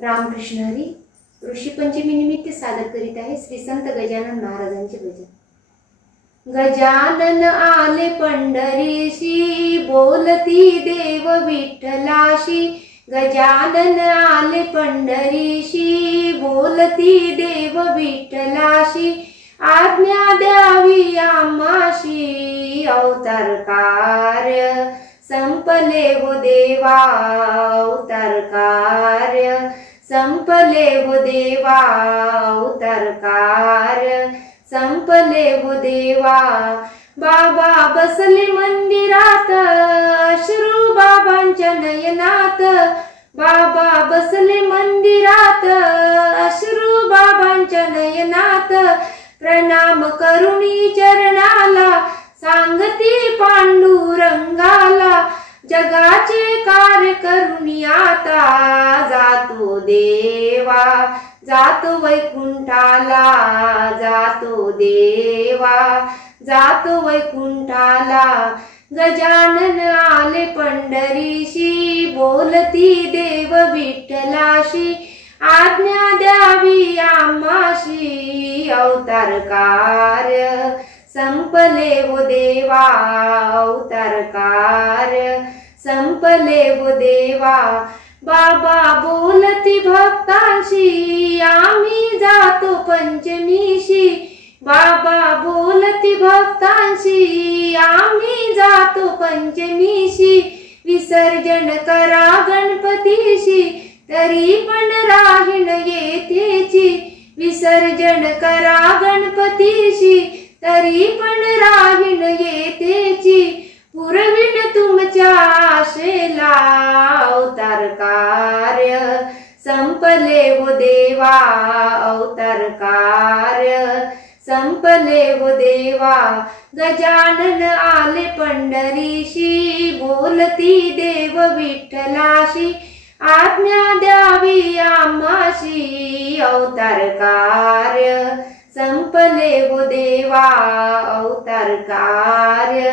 रामकृष्ण हरी. ऋषी पंचमी निमित्त सादर करीत आहे श्री संत गजानन महाराजांचे भजन. गजानन आले पंढरीशी, बोलती देव विठ्ठलाशी. गजानन आले पंढरीशी, बोलती देव विठ्ठलाशी. आज्ञा द्यावी आम्हाशी, अवतार कार्य संपले हो देवा. अवतार कार्य संपले हो देवा. अवतार कार्य संपले हो देवा. बाबा बसले मंदिरात, अश्रू बाबांच्या नयनात. बाबा बसले मंदिरात, अश्रू बाबांच्या नयनात. प्रणाम करुणी चरणाला, सांगती पांडुरंगाला. जगाचे कार्य करुणी आता, जातो देवा जातो वैकुंठाला. जातो देवा जातो वैकुंठाला. गजानन आले पंढरीशी, बोलती देव विठ्ठलाशी. आज्ञा द्यावी आम्हाशी, अवतार कार्य संपले हो देवा. अवतार कार्य संपले हो देवा. बाबा बोलती भक्तांशी, आम्ही जातो पंचमीशी. बाबा बोलती भक्तांशी, आम्ही जातो पंचमीशी. विसर्जन करा गणपतीशी, तरी पण राहीन येतेची. विसर्जन करा गणपतीशी, तरी पण राहीन येतेची. पुरविन तुमच्या आशेला, अवतार कार्य संपले हो देवा. अवतार कार्य संपले हो देवा. गजानन आले पंढरीशी, बोलती देव विठ्ठलाशी. आज्ञा द्यावी आम्हाशी, अवतार कार्य संपले हो देवा. अवतार कार्य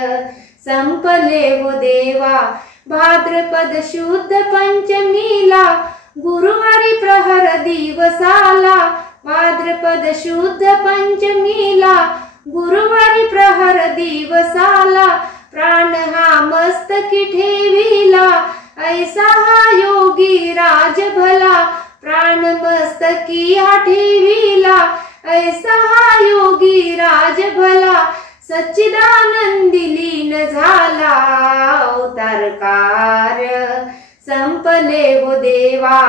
संपले हो देवा. भाद्रपद शुद्ध पंचमीला, गुरुवारी प्रहर दिवसाला. भाद्रपद शुद्ध पंचमीला, गुरुवारी प्रहर दिवसाला. प्राण हा मस्तकी ठेविला, ऐसा हा योगी राज भला. प्राण मस्तकी हा ठेविला, ऐसा हा योगी राज भला. सच्चिदानंदी लीन झाला, अवतार कार्य संपले हो देवा.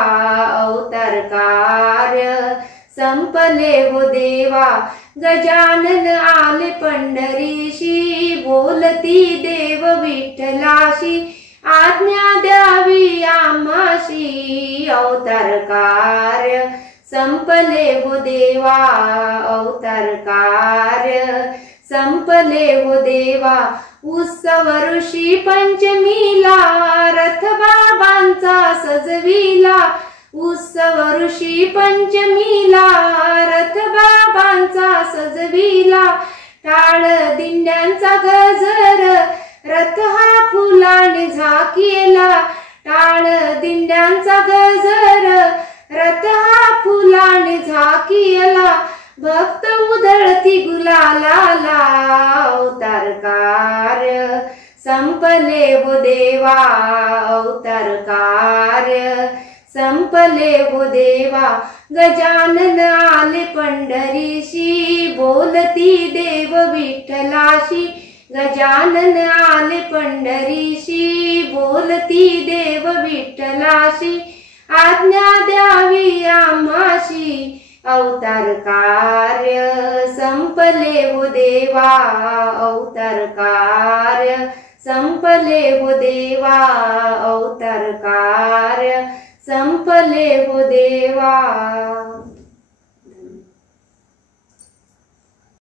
अवतार कार्य संपले हो देवा. गजानन आले पंढरीशी, बोलती देव विठ्ठलाशी. आज्ञा द्यावी आम्हाशी, अवतार कार्य संपले हो देवा. अवतार कार्य संपले हो देवा. उत्सव ऋषी पंचमीला, रथ बाबांचा सजविला. उत्सव ऋषी पंचमीला, रथ बाबांचा सजविला. टाळ दिंड्यांचा गजर, रथ हा फुलाने झाकेला. टाळ दिंड्यांचा गजर, रथ हा फुलाने झाकेला. भक्त उधळती गुलालाला, अवतार कार्य संपले हो देवा. अवतार कार्य संपले हो देवा. गजानन आले पंढरीशी, बोलती देव विठ्ठलाशी. गजानन आले पंढरीशी, बोलती देव विठ्ठलाशी. आज्ञा द्यावी आम्हाशी, अवतार कार्य संपले हो देवा. अवतार कार्य संपले हो देवा. अवतार कार्य संपले हो देवा.